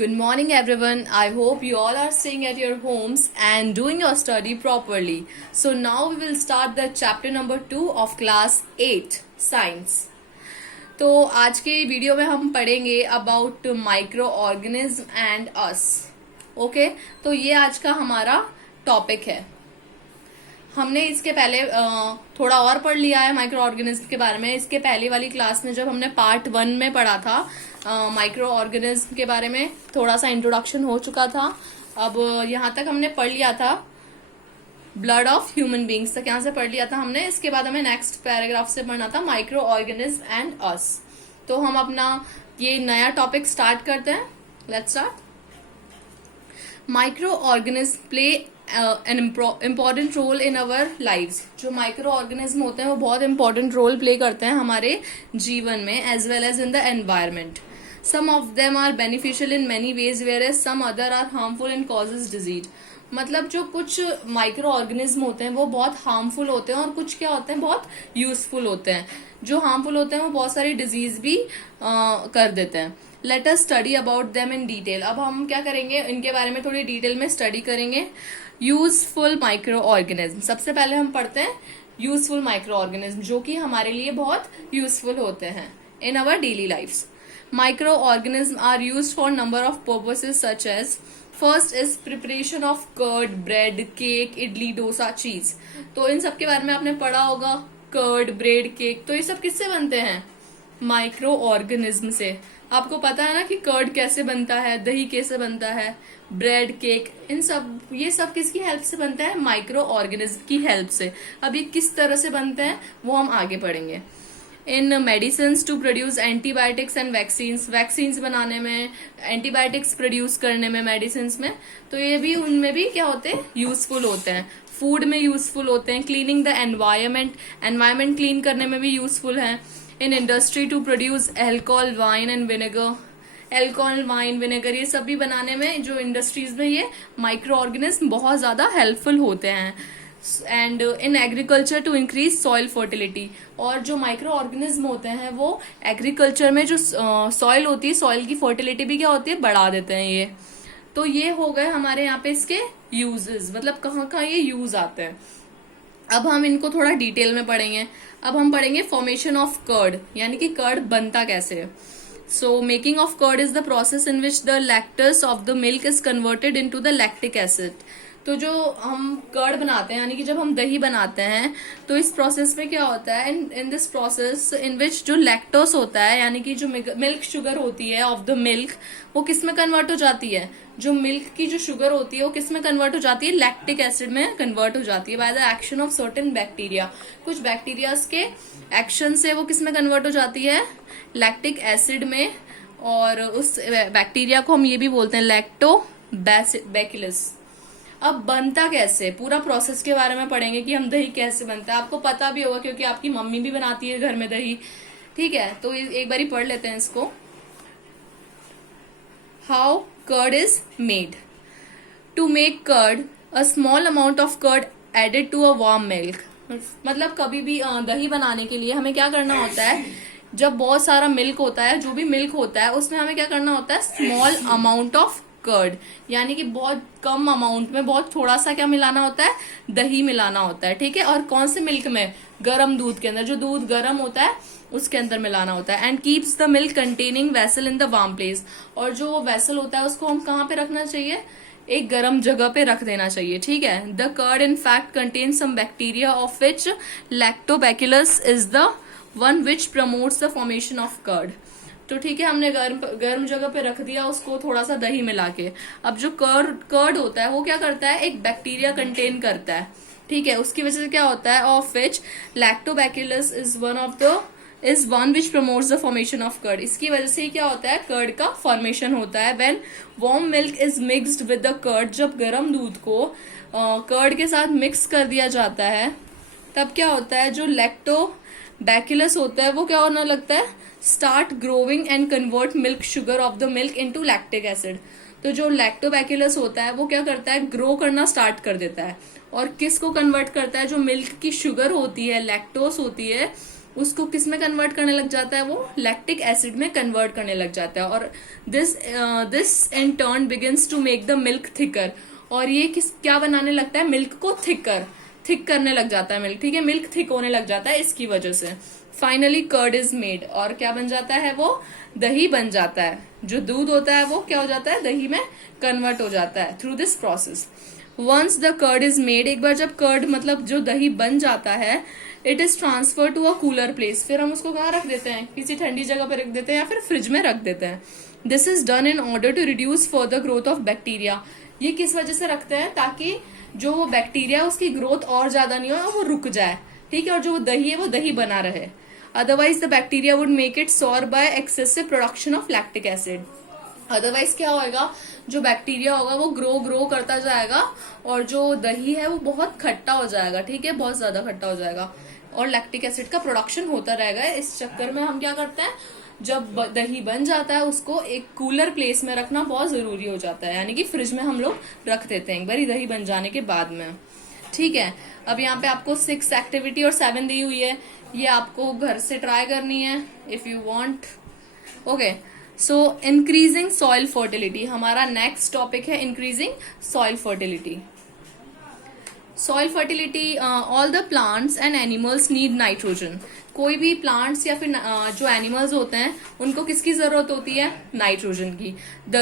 Good morning, everyone. I hope you all are staying at your homes and doing your study properly. So, now we will start the chapter number 2 of class 8 Science. तो आज के video में हम पढ़ेंगे about micro organism and us. Okay, तो ये आज का हमारा टॉपिक है. हमने इसके पहले थोड़ा और पढ़ लिया है माइक्रो ऑर्गेनिज्म के बारे में. इसके पहले वाली क्लास में जब हमने पार्ट 1 में पढ़ा था माइक्रो ऑर्गेनिज्म के बारे में, थोड़ा सा इंट्रोडक्शन हो चुका था. अब यहाँ तक हमने पढ़ लिया था ब्लड ऑफ ह्यूमन बींग्स तक, यहाँ से पढ़ लिया था हमने. इसके बाद हमें नेक्स्ट पैराग्राफ से पढ़ना था माइक्रो ऑर्गेनिज्म एंड अस. तो हम अपना ये नया टॉपिक स्टार्ट करते हैं. Let's start. Micro organism play an important role in our lives. जो माइक्रो ऑर्गेनिज्म होते हैं वो बहुत इंपॉर्टेंट रोल प्ले करते हैं हमारे जीवन में as well as in the environment. Some of them are beneficial in many ways where as some other are harmful and causes disease. मतलब जो कुछ माइक्रो ऑर्गेनिज्म होते हैं वो बहुत हार्मफुल होते हैं और कुछ क्या होते हैं बहुत यूजफुल होते हैं. जो हार्मफुल होते हैं वो बहुत सारी डिजीज भी कर देते हैं. Let us study about them in detail. अब हम क्या करेंगे, इनके बारे में थोड़ी डिटेल में स्टडी करेंगे. Useful micro organism. सबसे पहले हम पढ़ते हैं यूजफुल माइक्रो ऑर्गेनिज्म जो कि हमारे लिए बहुत यूजफुल होते हैं in our daily lifes. Micro organism are used for number of purposes such as first is preparation of curd, bread, cake, idli, dosa, cheese. तो इन सब के बारे में आपने पढ़ा होगा. कर्ड, ब्रेड, केक, तो ये सब किससे बनते हैं? माइक्रो ऑर्गेनिज्म से. आपको पता है ना कि कर्ड कैसे बनता है, दही कैसे बनता है, ब्रेड, केक, इन सब ये सब किसकी हेल्प से बनता है? माइक्रो ऑर्गेनिज्म की हेल्प से. अब ये किस तरह से बनते हैं वो हम आगे पढ़ेंगे. In medicine to produce antibiotics and vaccines. Vaccines बनाने में, एंटीबायोटिक्स प्रोड्यूस करने में, मेडिसिन में, तो ये भी उनमें भी क्या होते हैं? यूजफुल होते हैं. फूड में यूजफुल होते हैं. Cleaning the environment, environment clean करने में भी यूजफुल हैं. In industry to produce alcohol, wine and vinegar. Alcohol, wine, vinegar ये सब भी बनाने में जो इंडस्ट्रीज में ये माइक्रो ऑर्गेनिज्म बहुत ज्यादा हेल्पफुल होते हैं. And in agriculture to increase soil fertility. और जो माइक्रो ऑर्गेनिज्म होते हैं वो एग्रीकल्चर में जो सॉइल होती है, सॉइल की फर्टिलिटी भी क्या होती है? बढ़ा देते हैं ये. तो ये हो गए हमारे यहाँ पे इसके यूजेस, मतलब कहाँ कहाँ ये यूज आते हैं. अब हम इनको थोड़ा डिटेल में पढ़ेंगे. अब हम पढ़ेंगे फॉर्मेशन ऑफ कर्ड, यानी कि कर्ड बनता कैसे है. So making of curd is the process in which the lactose of the milk is converted into the lactic acid. तो जो हम कर्ड बनाते हैं, यानी कि जब हम दही बनाते हैं, तो इस प्रोसेस में क्या होता है? इन दिस प्रोसेस इन विच जो लैक्टोस होता है, यानी कि जो मिल्क शुगर होती है ऑफ द मिल्क, वो किस में कन्वर्ट हो जाती है? जो मिल्क की जो शुगर होती है वो किस में कन्वर्ट हो जाती है? लैक्टिक एसिड में कन्वर्ट हो जाती है by the action of certain bacteria. कुछ बैक्टीरियाज के एक्शन से वो किस में कन्वर्ट हो जाती है? लैक्टिक एसिड में. और उस बैक्टीरिया को हम ये भी बोलते हैं लैक्टोबैसिलस. अब बनता कैसे, पूरा प्रोसेस के बारे में पढ़ेंगे कि हम दही कैसे बनता है. आपको पता भी होगा क्योंकि आपकी मम्मी भी बनाती है घर में दही. ठीक है, तो एक बारी पढ़ लेते हैं इसको. How curd is made. To make curd, a small amount of curd added to a warm milk. मतलब कभी भी दही बनाने के लिए हमें क्या करना होता है? जब बहुत सारा मिल्क होता है, जो भी मिल्क होता है उसमें हमें क्या करना होता है? स्मॉल अमाउंट ऑफ कर्ड, यानी कि बहुत कम अमाउंट में बहुत थोड़ा सा क्या मिलाना होता है? दही मिलाना होता है. ठीक है, और कौन से मिल्क में? गरम दूध के अंदर. जो दूध गरम होता है उसके अंदर मिलाना होता है. And keeps the milk containing vessel in the warm place. और जो वेसल होता है उसको हम कहाँ पे रखना चाहिए? एक गर्म जगह पे रख देना चाहिए. ठीक है. The curd in fact contain some bacteria of which lactobacillus is the one which promotes the formation of curd. तो ठीक है, हमने गर्म जगह पे रख दिया उसको थोड़ा सा दही मिला के. अब जो कर्ड होता है वो क्या करता है? एक बैक्टीरिया कंटेन करता है. ठीक है, उसकी वजह से क्या होता है? Of which lactobacillus is one which promotes the formation of curd. इसकी वजह से क्या होता है? कर्ड का फॉर्मेशन होता है. When warm milk is mixed with the curd. जब गर्म दूध को कर्ड के साथ मिक्स कर दिया जाता है तब क्या होता है? जो लैक्टोबैसिलस होता है वो क्या होने लगता है? Start growing and convert milk sugar of the milk into lactic acid. तो जो लैक्टोबैसिलस होता है वो क्या करता है? ग्रो करना स्टार्ट कर देता है. और किसको कन्वर्ट करता है? जो मिल्क की शुगर होती है, लैक्टोस होती है, उसको किस में कन्वर्ट करने लग जाता है, वो लैक्टिक एसिड में कन्वर्ट करने लग जाता है। और this in turn begins to make the milk thicker, और ये क्या बनाने लगता है, मिल्क को थिक करने लग जाता है मिल्क, ठीक है, मिल्क थिक होने लग जाता है इसकी वजह से। फाइनली कर्ड इज मेड, और क्या बन जाता है, वो दही बन जाता है। जो दूध होता है वो क्या हो जाता है, दही में कन्वर्ट हो जाता है through this process. Once the curd is made, एक बार जब कर्ड मतलब जो दही बन जाता है, it is transfer to a cooler place, फिर हम उसको कहाँ रख देते हैं, किसी ठंडी जगह पर रख देते हैं या फिर फ्रिज में रख देते हैं। This is done in order to reduce further growth of bacteria. ये किस वजह से रखते हैं, ताकि जो वो बैक्टीरिया उसकी ग्रोथ और ज्यादा नहीं हो, वो रुक जाए, ठीक है, और जो वो दही है वो दही बना रहे। Otherwise the bacteria would make it sour by excessive production of lactic acid. Otherwise क्या होएगा, जो बैक्टीरिया होगा वो ग्रो करता जाएगा, और जो दही है वो बहुत खट्टा हो जाएगा, ठीक है, बहुत ज्यादा खट्टा हो जाएगा, और लैक्टिक एसिड का प्रोडक्शन होता रहेगा। इस चक्कर में हम क्या करते हैं, जब दही बन जाता है उसको एक कूलर प्लेस में रखना बहुत जरूरी हो जाता है, यानी कि फ्रिज में हम लोग रख देते हैं एक बार दही बन जाने के बाद में, ठीक है। अब यहाँ पे आपको 6 एक्टिविटी और 7 दी हुई है, ये आपको घर से ट्राई करनी है if you want. Okay, so increasing soil fertility, हमारा नेक्स्ट टॉपिक है increasing soil fertility. Soil fertility, all the plants and animals need nitrogen. कोई भी प्लांट्स या फिर जो एनिमल्स होते हैं उनको किसकी जरूरत होती है, नाइट्रोजन की। The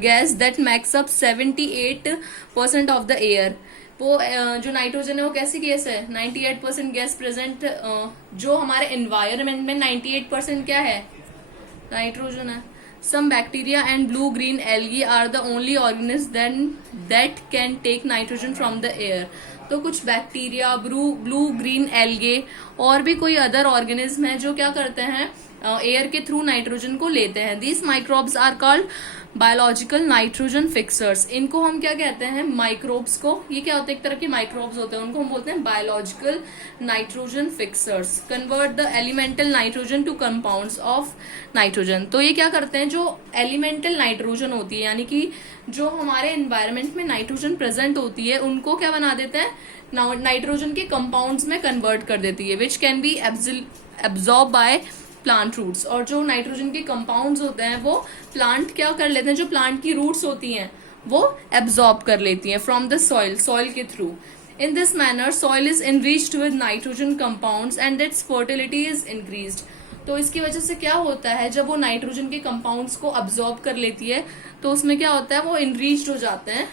gas that makes up 78% of the air, वो जो नाइट्रोजन है वो कैसी गैस है, 98% गैस प्रेजेंट, जो हमारे एनवायरमेंट में 98% क्या है, नाइट्रोजन है। Some bacteria and blue-green algae are the only organisms that can take nitrogen from the air. तो कुछ बैक्टीरिया, ब्लू ग्रीन एल्गे और भी कोई अदर ऑर्गेनिज्म है जो क्या करते हैं, एयर के थ्रू नाइट्रोजन को लेते हैं। These microbes are called biological nitrogen fixers. इनको हम क्या कहते हैं, माइक्रोब्स को, ये क्या होते हैं, एक तरह के माइक्रोब्स होते हैं, उनको हम बोलते हैं biological nitrogen fixers. Convert the elemental nitrogen two compounds of nitrogen. तो ये क्या करते हैं, जो एलिमेंटल नाइट्रोजन होती है, यानी कि जो हमारे एनवायरमेंट में नाइट्रोजन प्रेजेंट होती है, उनको क्या बना देते हैं, नाइट्रोजन के कंपाउंड्स में कन्वर्ट कर देती है, which can be absorb by plant roots. और जो नाइट्रोजन के कंपाउंड्स होते हैं वो प्लांट क्या कर लेते हैं, जो प्लांट की रूट्स होती हैं वो एब्जॉर्ब कर लेती हैं फ्रॉम द सॉइल के through. In this manner soil is enriched with nitrogen compounds and it's fertility is increased. तो इसकी वजह से क्या होता है, जब वो नाइट्रोजन के कंपाउंड्स को अब्जॉर्ब कर लेती है तो उसमें क्या होता है, वो इनरिच्ड हो जाते हैं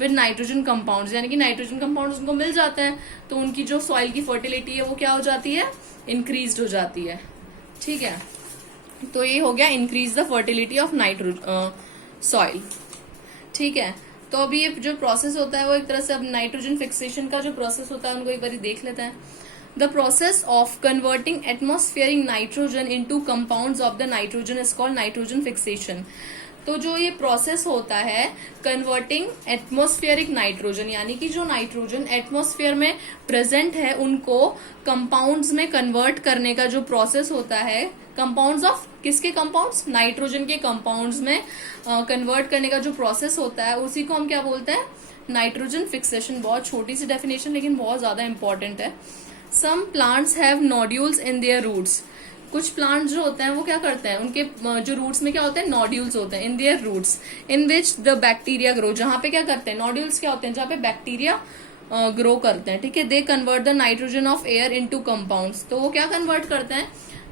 विद नाइट्रोजन कंपाउंड्स, यानी कि नाइट्रोजन कंपाउंड्स उनको मिल जाते हैं, तो उनकी जो सॉइल की फर्टिलिटी है वो क्या हो जाती है, इंक्रीज्ड हो जाती है, ठीक है। तो ये हो गया increase the fertility of soil, ठीक है। तो अभी ये जो प्रोसेस होता है वो एक तरह से, अब नाइट्रोजन फिक्सेशन का जो प्रोसेस होता है उनको एक बार देख लेते हैं। The process of converting atmospheric nitrogen into compounds of the nitrogen is called nitrogen fixation. तो जो ये प्रोसेस होता है कन्वर्टिंग एटमॉस्फेरिक नाइट्रोजन, यानी कि जो नाइट्रोजन एटमॉस्फेयर में प्रेजेंट है उनको कंपाउंड्स में कन्वर्ट करने का जो प्रोसेस होता है, कंपाउंड्स ऑफ किसके कंपाउंड्स, नाइट्रोजन के कंपाउंड्स में कन्वर्ट करने का जो प्रोसेस होता है उसी को हम क्या बोलते हैं, नाइट्रोजन फिक्सेशन। बहुत छोटी सी डेफिनेशन लेकिन बहुत ज्यादा इंपॉर्टेंट है। Some plants have nodules in their roots. कुछ प्लांट्स जो होते हैं वो क्या करते हैं, उनके जो रूट्स में क्या होते हैं, नोड्यूल्स होते हैं in their roots in which the bacteria grow. जहां पे क्या करते हैं, नोड्यूल्स क्या होते हैं, जहां पे बैक्टीरिया ग्रो करते हैं, ठीक है। They convert the nitrogen of air into compounds. तो वो क्या कन्वर्ट करते हैं,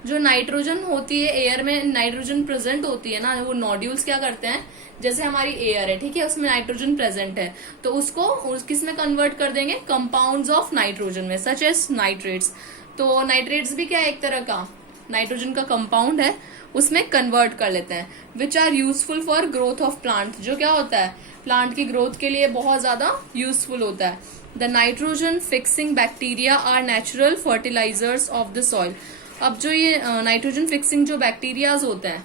जो नाइट्रोजन होती है एयर में, नाइट्रोजन प्रेजेंट होती है ना, वो नोड्यूल्स क्या करते हैं, जैसे हमारी एयर है, ठीक है, उसमें नाइट्रोजन प्रेजेंट है, तो उसको किस में कन्वर्ट कर देंगे, कंपाउंड्स ऑफ नाइट्रोजन में, सच एज नाइट्रेट्स। तो नाइट्रेट्स भी क्या है, एक तरह का नाइट्रोजन का कंपाउंड है, उसमें कन्वर्ट कर लेते हैं। Which are useful for growth of plant, जो क्या होता है, प्लांट की ग्रोथ के लिए बहुत ज्यादा यूजफुल होता है। The nitrogen fixing bacteria are natural fertilisers of the soil. अब जो ये नाइट्रोजन फिक्सिंग जो बैक्टीरियाज होते हैं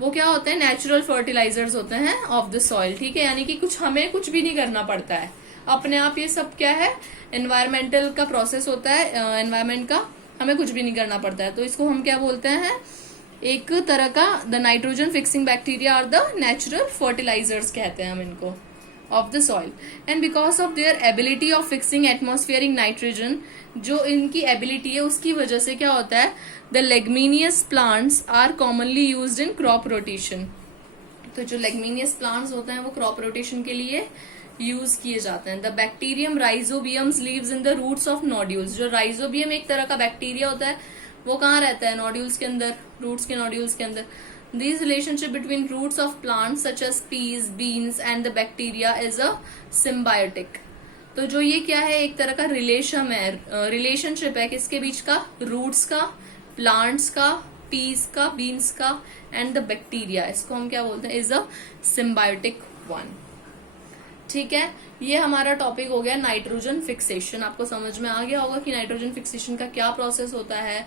वो क्या होते हैं, नेचुरल फर्टिलाइजर्स होते हैं ऑफ द सॉइल, ठीक है। यानी कि हमें कुछ भी नहीं करना पड़ता है, अपने आप ये सब क्या है, एनवायरमेंटल का प्रोसेस होता है, एनवायरमेंट का, हमें कुछ भी नहीं करना पड़ता है। तो इसको हम क्या बोलते हैं, एक तरह का द नाइट्रोजन फिक्सिंग बैक्टीरिया और द नेचुरल फर्टिलाइजर्स कहते हैं हम इनको। of the soil, and because of their ability of fixing atmospheric nitrogen, जो इनकी एबिलिटी है उसकी वजह से क्या होता है, the leguminous plants are commonly used in crop rotation. तो जो लेगमिनियस प्लांट्स होते हैं वो क्रॉप रोटेशन के लिए यूज किए जाते हैं. The bacterium rhizobiums lives in the roots of nodules. जो राइजोबियम एक तरह का बैक्टीरिया होता है वो कहाँ रहता है, नोड्यूल्स के अंदर, रूट्स के नोड्यूल्स के अंदर. This relationship between roots of plants such as peas, beans and the bacteria is a symbiotic. तो जो ये क्या है, एक तरह का रिलेशनशिप है किसके बीच का, रूट्स का, प्लांट्स का, पीस का, बीन्स का एंड द बैक्टीरिया. इसको हम क्या बोलते हैं, इज अ सिम्बायोटिक वन. ठीक है, ये हमारा टॉपिक हो गया नाइट्रोजन फिक्सेशन. आपको समझ में आ गया होगा कि नाइट्रोजन फिक्सेशन का क्या प्रोसेस होता है,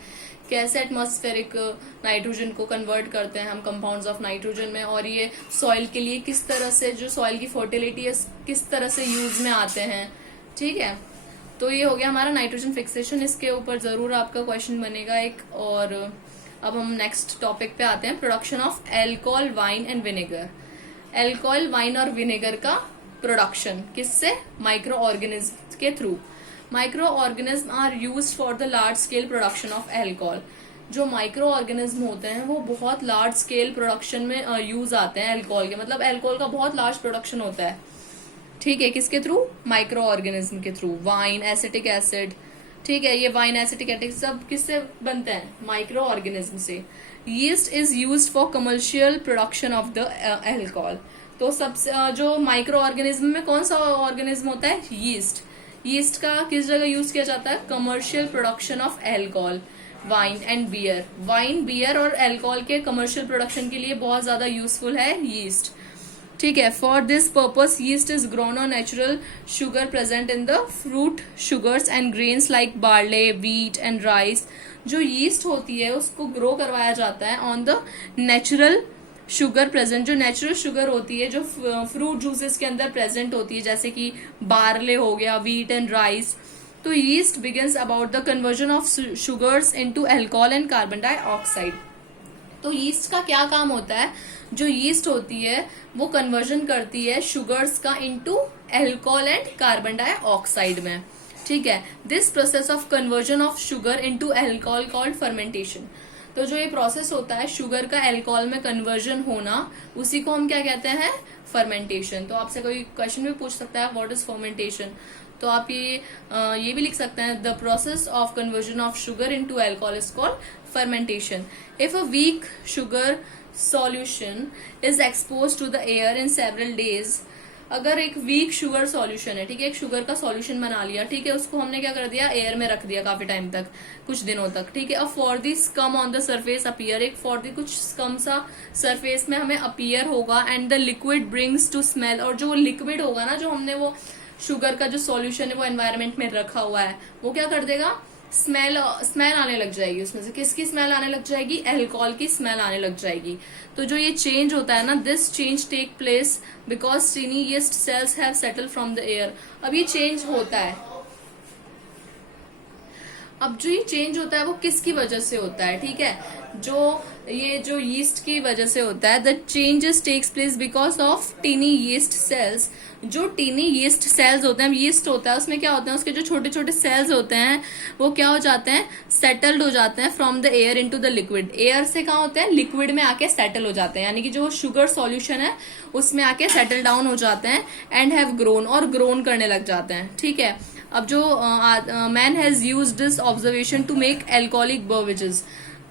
कैसे एटमॉस्फेरिक नाइट्रोजन को कन्वर्ट करते हैं हम कंपाउंड्स ऑफ नाइट्रोजन में, और ये सॉइल के लिए किस तरह से, जो सॉइल की फर्टिलिटी है किस तरह से यूज में आते हैं. ठीक है, तो ये हो गया हमारा नाइट्रोजन फिक्सेशन. इसके ऊपर जरूर आपका क्वेश्चन बनेगा एक. और अब हम नेक्स्ट टॉपिक पे आते हैं, production of alcohol, wine and vinegar. Alcohol, wine और विनेगर का प्रोडक्शन किससे, माइक्रो ऑर्गेनिज्म के through. Micro organism are use for the large scale production of alcohol. जो माइक्रो ऑर्गेनिज्म होते हैं वो बहुत लार्ज स्केल प्रोडक्शन में यूज आते हैं एल्कोहल के. मतलब एल्कोहल का बहुत लार्ज प्रोडक्शन होता है. ठीक है, किसके थ्रू, माइक्रो ऑर्गेनिज्म के थ्रू. Wine, acetic acid. ठीक है, ये वाइन, एसिटिक एसिड सब किससे बनते हैं, माइक्रो ऑर्गेनिज्म से. Yeast is used for commercial production of the alcohol. तो सबसे जो माइक्रो ऑर्गेनिज्म में कौन सा ऑर्गेनिज्म होता है, यीस्ट. यीस्ट का किस जगह यूज किया जाता है, commercial production of alcohol. Wine and beer. Wine, beer और एल्कोहल के कमर्शियल प्रोडक्शन के लिए बहुत ज्यादा यूजफुल है यीस्ट. ठीक है, for this purpose yeast is grown on natural sugar present in the fruit sugars and grains like barley, wheat and rice. जो यीस्ट होती है उसको ग्रो करवाया जाता है on the natural sugar present. जो नेचुरल शुगर होती है जो फ्रूट जूसेस के अंदर प्रेजेंट होती है, जैसे कि बार्ले हो गया, व्हीट एंड राइस. तो yeast begins about the conversion of sugars into alcohol and carbon dioxide. तो यीस्ट का क्या काम होता है, जो यीस्ट होती है वो कन्वर्जन करती है शुगर्स का into alcohol and carbon dioxide में. ठीक है, this process of conversion of sugar into alcohol called fermentation. तो जो ये प्रोसेस होता है शुगर का अल्कोहल में कन्वर्जन होना, उसी को हम क्या कहते हैं, फर्मेंटेशन. तो आपसे कोई क्वेश्चन भी पूछ सकता है व्हाट इज फर्मेंटेशन, तो आप ये भी लिख सकते हैं, the process of conversion of sugar into alcohol is called fermentation. If a weak sugar solution is expose to the air in several days. अगर एक वीक शुगर सॉल्यूशन है, ठीक है, एक शुगर का सॉल्यूशन बना लिया, ठीक है, उसको हमने क्या कर दिया, एयर में रख दिया काफी टाइम तक, कुछ दिनों तक. ठीक है, अब for the scum on the surface appear. एक फॉर दी कुछ स्कम सा सरफेस में हमें अपीयर होगा and the liquid brings to smell. और जो लिक्विड होगा ना, जो हमने वो शुगर का जो सॉल्यूशन है वो एनवायरमेंट में रखा हुआ है, वो क्या कर देगा, स्मेल आने लग जाएगी. उसमें से किसकी स्मेल आने लग जाएगी, अल्कोहल की स्मेल आने लग जाएगी. तो जो ये चेंज होता है ना, this change take place because tiny yeast cells have settle from the air. अब ये चेंज होता है, अब जो ये चेंज होता है वो किसकी वजह से होता है, ठीक है, जो यीस्ट की वजह से होता है. The changes takes place because of tiny yeast cells. जो टीनी यीस्ट सेल्स होते हैं, यीस्ट होता है उसमें क्या होता है, उसके जो छोटे छोटे सेल्स होते हैं वो क्या हो जाते हैं, सेटल्ड हो जाते हैं from the air into the liquid. Air से कहाँ होते हैं, लिक्विड में आके सेटल हो जाते हैं, यानी कि जो शुगर सॉल्यूशन है उसमें आके सेटल डाउन हो जाते हैं एंड हैव ग्रोन, और ग्रोन करने लग जाते हैं. ठीक है, अब जो man has used this observation to make alcoholic beverages.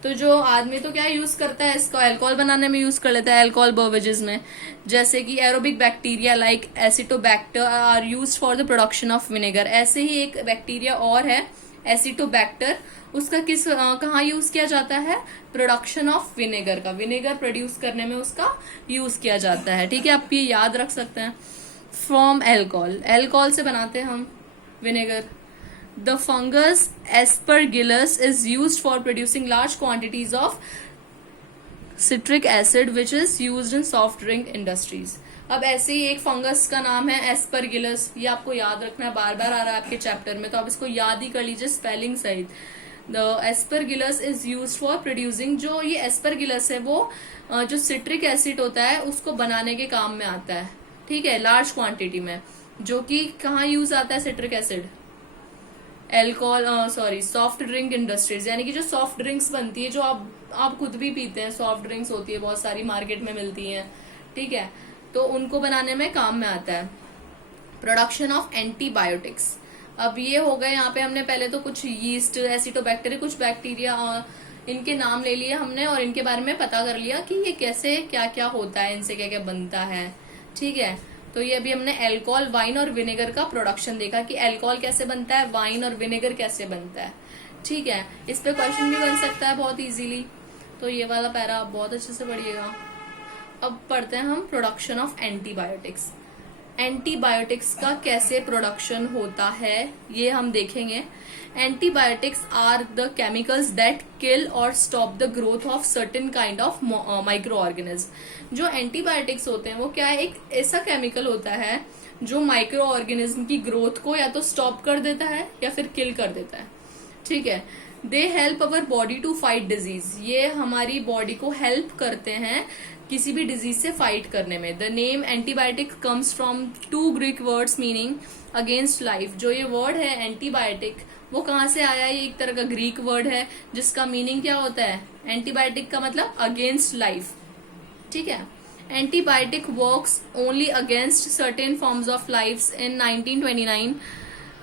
तो जो आदमी तो क्या यूज करता है, इसको अल्कोहल बनाने में यूज कर लेता है, अल्कोहल बेवरेजेस में, जैसे कि aerobic bacteria like acetobacter are used for the production of vinegar. ऐसे ही एक बैक्टीरिया और है एसिटोबैक्टर, उसका कहाँ यूज किया जाता है, प्रोडक्शन ऑफ विनेगर का, विनेगर प्रोड्यूस करने में उसका यूज किया जाता है. ठीक है, आप ये याद रख सकते हैं. फ्रॉम एल्कोहल, एल्कोहल से बनाते हैं हम vinegar. The fungus Aspergillus is used for producing large quantities of citric acid which is used in soft drink industries. अब ऐसे ही एक फंगस का नाम है एस्परगिलस, ये आपको याद रखना है, बार बार आ रहा है आपके चैप्टर में, तो आप इसको याद ही कर लीजिए स्पेलिंग सहित. The Aspergillus is used for producing. जो ये एस्परगिलस है वो जो सिट्रिक एसिड होता है उसको बनाने के काम में आता है. ठीक है, लार्ज क्वांटिटी में, जो कि कहाँ यूज आता है citric acid, alcohol sorry soft drink industries, यानी कि जो सॉफ्ट ड्रिंक्स बनती है, जो आप खुद भी पीते हैं, सॉफ्ट ड्रिंक्स होती है बहुत सारी मार्केट में मिलती हैं, ठीक है, तो उनको बनाने में काम में आता है। प्रोडक्शन ऑफ एंटीबायोटिक्स, अब ये हो गए यहाँ पे हमने पहले तो कुछ यीस्ट, एसिटोबैक्टीरिया, कुछ बैक्टीरिया इनके नाम ले लिए हमने और इनके बारे में पता कर लिया कि ये कैसे क्या क्या होता है, इनसे क्या क्या बनता है, ठीक है। तो ये अभी हमने अल्कोहल, वाइन और विनेगर का प्रोडक्शन देखा कि अल्कोहल कैसे बनता है, वाइन और विनेगर कैसे बनता है, ठीक है। इस पे क्वेश्चन भी बन सकता है बहुत इजीली, तो ये वाला पैरा आप बहुत अच्छे से पढ़िएगा। अब पढ़ते हैं हम प्रोडक्शन ऑफ एंटीबायोटिक्स। एंटीबायोटिक्स का कैसे प्रोडक्शन होता है ये हम देखेंगे। Antibiotics are the chemicals that kill और stop the growth of certain kind of microorganism. जो एंटीबायोटिक्स होते हैं वो क्या है, एक ऐसा केमिकल होता है जो माइक्रो ऑर्गेनिज्म की ग्रोथ को या तो स्टॉप कर देता है या फिर किल कर देता है, ठीक है। They help our body to fight disease, ये हमारी बॉडी को हेल्प करते हैं किसी भी डिजीज से फाइट करने में। The name antibiotic comes from 2 Greek words meaning against life. जो ये वर्ड है एंटीबायोटिक, वो कहाँ से आया है, ये एक तरह का ग्रीक वर्ड है जिसका मीनिंग क्या होता है, एंटीबायोटिक का मतलब अगेंस्ट लाइफ, ठीक है। Antibiotic works only against certain forms of life. In 1929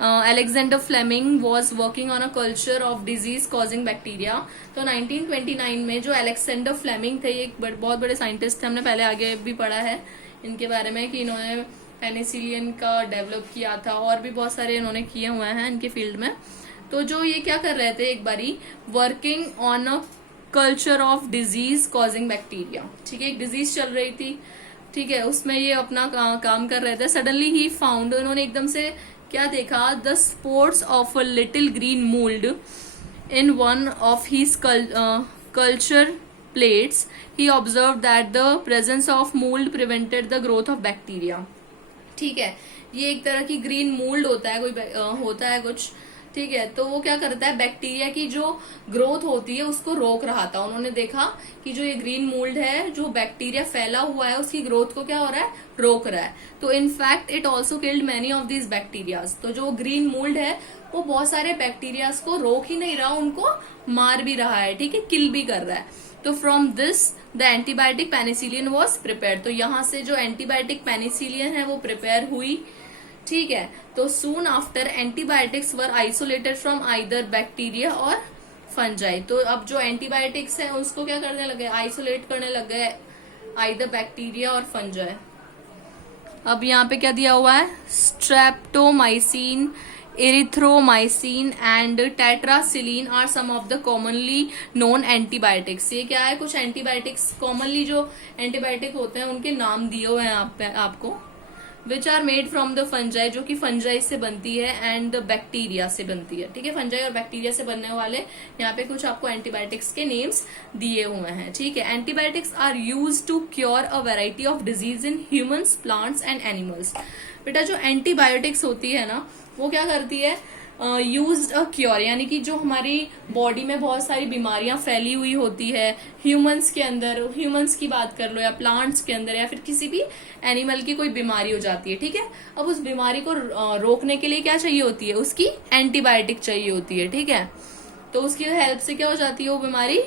Alexander Fleming was working on a culture of disease causing bacteria। तो 1929 में जो अलेक्जेंडर फ्लेमिंग थे, ये एक बहुत बड़े साइंटिस्ट थे, हमने पहले आगे भी पढ़ा है इनके बारे में कि इन्होंने पेनिसिलिन का डेवलप किया था और भी बहुत सारे इन्होंने किए हुए हैं इनके फील्ड में। तो जो ये क्या कर रहे थे, एक बारी working on a culture of disease causing bacteria, ठीक है, एक डिजीज चल रही थी, ठीक है, उसमें ये अपना काम कर रहे थे। सडनली ही फाउंड, इन्होंने एकदम से क्या देखा, the sports of a little green mould in one of his culture plates. He observe that the presence of mould prevented the growth of bacteria, ठीक है। ये एक तरह की ग्रीन मोल्ड होता है, कोई होता है कुछ, ठीक है, तो वो क्या करता है, बैक्टीरिया की जो ग्रोथ होती है उसको रोक रहा था। उन्होंने देखा कि जो ये ग्रीन मोल्ड है, जो बैक्टीरिया फैला हुआ है, उसकी ग्रोथ को क्या हो रहा है, रोक रहा है। तो in fact it also killed many of these bacterias. तो जो ग्रीन मोल्ड है वो बहुत सारे बैक्टीरियाज को रोक ही नहीं रहा, उनको मार भी रहा है, ठीक है, किल भी कर रहा है। तो from this the antibiotic penicillin was prepare. तो यहाँ से जो एंटीबायोटिक पेनिसिलिन है वो प्रिपेयर हुई, ठीक है। तो soon after antibiotics were isolated from either bacteria और फंजाई। तो अब जो एंटीबायोटिक्स है उसको क्या करने लगे, आइसोलेट करने लगे आइदर बैक्टीरिया और फंजाई। अब यहाँ पे क्या दिया हुआ है, streptomycin, erythromycin and tetracycline are some of the commonly known antibiotics. ये क्या है, कुछ एंटीबायोटिक्स, कॉमनली जो एंटीबायोटिक होते हैं उनके नाम दिए हुए हैं आपको। Which are made from the fungi, जो कि फंजाई से बनती है, एंड द बैक्टीरिया से बनती है, ठीक है। फंजाई और बैक्टीरिया से बनने वाले यहाँ पे कुछ आपको एंटीबायोटिक्स के नेम्स दिए हुए हैं, ठीक है। Antibiotics are used to cure a variety of disease in humans, plants and animals. बेटा जो एंटीबायोटिक्स होती है ना, वो क्या करती है, यूज्ड अ क्योर, यानी कि जो हमारी बॉडी में बहुत सारी बीमारियां फैली हुई होती है, ह्यूमंस के अंदर, ह्यूमंस की बात कर लो या प्लांट्स के अंदर या फिर किसी भी एनिमल की कोई बीमारी हो जाती है, ठीक है। अब उस बीमारी को रोकने के लिए क्या चाहिए होती है, उसकी एंटीबायोटिक चाहिए होती है, ठीक है। तो उसकी हेल्प से क्या हो जाती है, वो बीमारी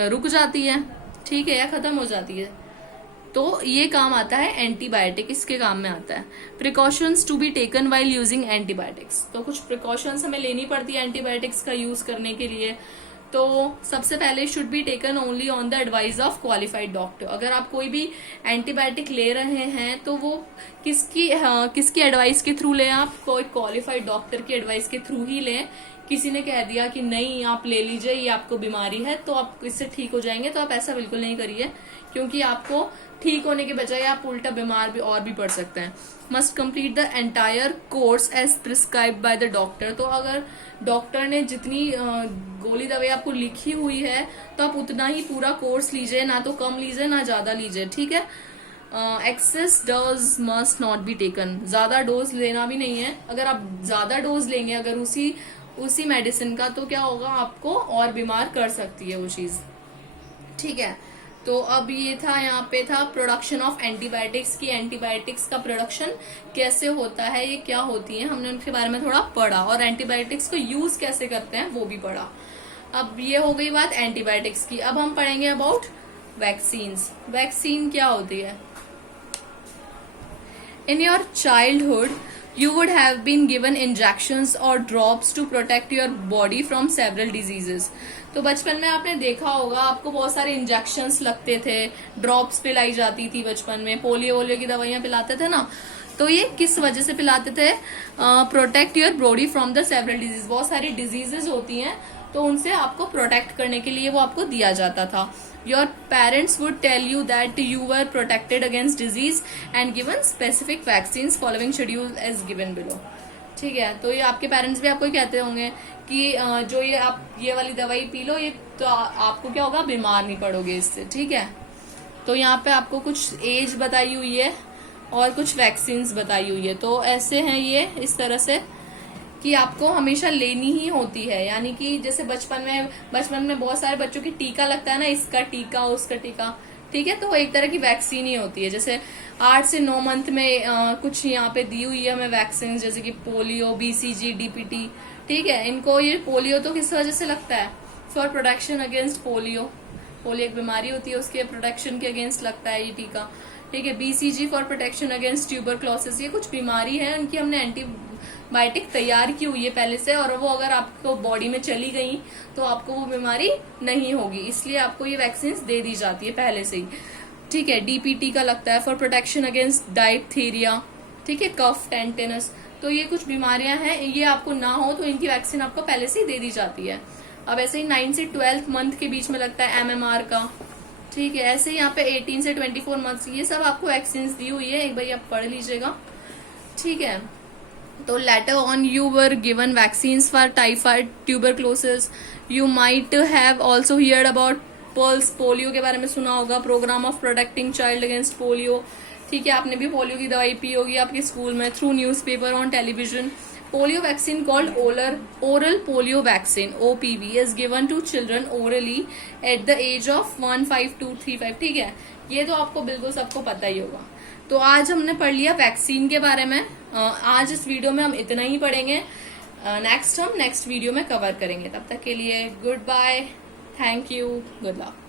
रुक जाती है, ठीक है, या खत्म हो जाती है। तो ये काम आता है एंटीबायोटिक, इसके काम में आता है। Precautions to be taken while using antibiotics. तो कुछ प्रिकॉशंस हमें लेनी पड़ती है एंटीबायोटिक्स का यूज करने के लिए। तो सबसे पहले should be taken only on the advice of qualified doctor. अगर आप कोई भी एंटीबायोटिक ले रहे हैं तो वो किसकी एडवाइस के थ्रू लें, आप कोई क्वालिफाइड डॉक्टर की एडवाइस के थ्रू ही लें। किसी ने कह दिया कि नहीं आप ले लीजिए, ये आपको बीमारी है तो आप इससे ठीक हो जाएंगे, तो आप ऐसा बिल्कुल नहीं करिए, क्योंकि आपको ठीक होने के बजाय आप उल्टा बीमार भी और भी पड़ सकते हैं। Must complete the entire course as prescribed by the doctor. तो अगर डॉक्टर ने जितनी गोली दवाई आपको लिखी हुई है तो आप उतना ही पूरा कोर्स लीजिए, ना तो कम लीजिए ना ज्यादा लीजिए, ठीक है। Excess dose must not be taken. ज्यादा डोज लेना भी नहीं है। अगर आप ज्यादा डोज लेंगे अगर उसी मेडिसिन का, तो क्या होगा, आपको और बीमार कर सकती है वो चीज, ठीक है। तो अब ये था, यहाँ पे था प्रोडक्शन ऑफ एंटीबायोटिक्स की, एंटीबायोटिक्स का प्रोडक्शन कैसे होता है, ये क्या होती है, हमने उनके बारे में थोड़ा पढ़ा, और एंटीबायोटिक्स को यूज कैसे करते हैं वो भी पढ़ा। अब ये हो गई बात एंटीबायोटिक्स की। अब हम पढ़ेंगे अबाउट वैक्सीन्स। वैक्सीन क्या होती है? In your childhood, you would have been given injections or drops to protect your body from several diseases. तो बचपन में आपने देखा होगा, आपको बहुत सारे इंजेक्शंस लगते थे, ड्रॉप्स पिलाई जाती थी बचपन में, पोलियो वोलियो की दवाइयां पिलाते थे ना। तो ये किस वजह से पिलाते थे? Protect your body from the several disease. बहुत सारी डिजीजेस होती हैं, तो उनसे आपको प्रोटेक्ट करने के लिए वो आपको दिया जाता था। Your parents would tell you that you were protected against disease and given specific vaccine following schedule as given below. ठीक है, तो ये आपके पेरेंट्स भी आपको कहते होंगे कि जो ये आप ये वाली दवाई पी लो, ये तो आपको क्या होगा, बीमार नहीं पड़ोगे इससे। ठीक है, तो यहाँ पे आपको कुछ एज बताई हुई है और कुछ वैक्सीन्स बताई हुई है। तो ऐसे हैं ये इस तरह से कि आपको हमेशा लेनी ही होती है। यानी कि जैसे बचपन में बहुत सारे बच्चों की टीका लगता है ना, इसका टीका उसका टीका, ठीक है, तो वो एक तरह की वैक्सीन ही होती है। जैसे 8 से 9 मंथ में कुछ यहाँ पे दी हुई है हमें वैक्सीन, जैसे कि पोलियो, बीसीजी, डीपीटी। ठीक है, इनको ये पोलियो तो किस वजह से लगता है? For protection against polio. Polio एक बीमारी होती है, उसके प्रोटेक्शन के अगेंस्ट लगता है ये टीका। ठीक है, BCG for protection against tuberculosis. ये कुछ बीमारी है, उनकी हमने एंटीबायोटिक तैयार की हुई है पहले से, और वो अगर आपको बॉडी में चली गई तो आपको वो बीमारी नहीं होगी, इसलिए आपको ये वैक्सीन दे दी जाती है पहले से ही। ठीक है, डीपीटी का लगता है फॉर प्रोटेक्शन अगेंस्ट डायथीरिया। ठीक है, कफ, टेंटेनस। तो ये कुछ बीमारियां हैं, ये आपको ना हो तो इनकी वैक्सीन आपको पहले से ही दे दी जाती है। अब ऐसे ही 9 से 12 मंथ के बीच में लगता है एमएमआर का। ठीक है, ऐसे ही यहाँ पे 18 से 24 मंथ्स, ये सब आपको वैक्सीन दी हुई है, एक बार आप पढ़ लीजिएगा। ठीक है, तो later on you were given vaccines for typhoid, tuberculosis. You might have also heard about pulse, polio के बारे में सुना होगा, program of protecting child against polio. ठीक है, आपने भी पोलियो की दवाई पी होगी आपके स्कूल में, through newspaper, on television. Polio vaccine called oral polio vaccine OPV is given to children orally at the age of 1, 5 to 3, 5। ठीक है, ये तो आपको बिल्कुल सबको पता ही होगा। तो आज हमने पढ़ लिया वैक्सीन के बारे में। आज इस वीडियो में हम इतना ही पढ़ेंगे, नेक्स्ट वीडियो में कवर करेंगे। तब तक के लिए goodbye, thank you, good luck.